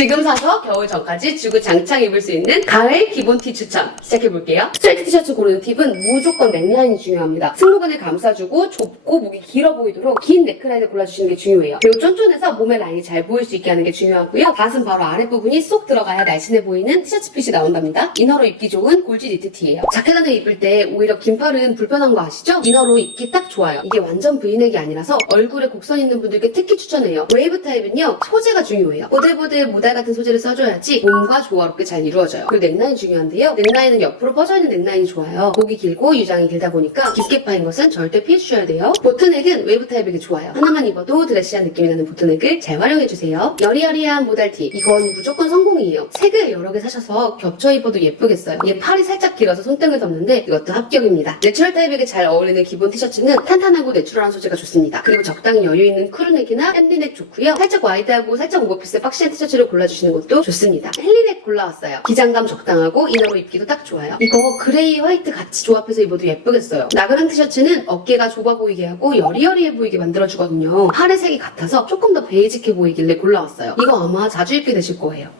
지금 사서 겨울 전까지 주구 장창 입을 수 있는 가을 기본 티 추천 시작해볼게요. 스트레이트 티셔츠 고르는 팁은 무조건 넥라인이 중요합니다. 승모근을 감싸주고 좁고 목이 길어 보이도록 긴 네크라인을 골라주시는 게 중요해요. 그리고 쫀쫀해서 몸의 라인이 잘 보일 수 있게 하는 게 중요하고요. 가슴 바로 아랫부분이 쏙 들어가야 날씬해 보이는 티셔츠 핏이 나온답니다. 이너로 입기 좋은 골지 니트 티예요. 자켓 안에 입을 때 오히려 긴 팔은 불편한 거 아시죠? 이너로 입기 딱 좋아요. 이게 완전 브이넥이 아니라서 얼굴에 곡선 있는 분들께 특히 추천해요. 웨이브 타입은요 소재가 중요해요. 보들보들 모달 같은 소재를 써줘야지 몸과 조화롭게 잘 이루어져요. 그리고 넥라인 중요한데요. 넥라인은 옆으로 뻗어 있는 넥라인이 좋아요. 목이 길고 유장이 길다 보니까 깊게 파인 것은 절대 피해주셔야 돼요. 보트넥은 웨이브 타입에게 좋아요. 하나만 입어도 드레시한 느낌이 나는 보트넥을 잘 활용해주세요. 여리여리한 모달티 이건 무조건 성공이에요. 색을 여러 개 사셔서 겹쳐 입어도 예쁘겠어요. 얘 팔이 살짝 길어서 손등을 덮는데 이것도 합격입니다. 내추럴 타입에게 잘 어울리는 기본 티셔츠는 탄탄하고 내추럴한 소재가 좋습니다. 그리고 적당히 여유 있는 크루넥이나 헬리넥 좋고요. 살짝 와이드하고 살짝 오버핏의 박시한 티셔츠를 골라주시는 것도 좋습니다. 헬리넥 골라왔어요. 기장감 적당하고 이너로 입기도 딱 좋아요. 이거 그레이 화이트 같이 조합해서 입어도 예쁘겠어요. 나그랑 티셔츠는 어깨가 좁아 보이게 하고 여리여리해 보이게 만들어주거든요. 팔의 색이 같아서 조금 더 베이직해 보이길래 골라왔어요. 이거 아마 자주 입게 되실 거예요.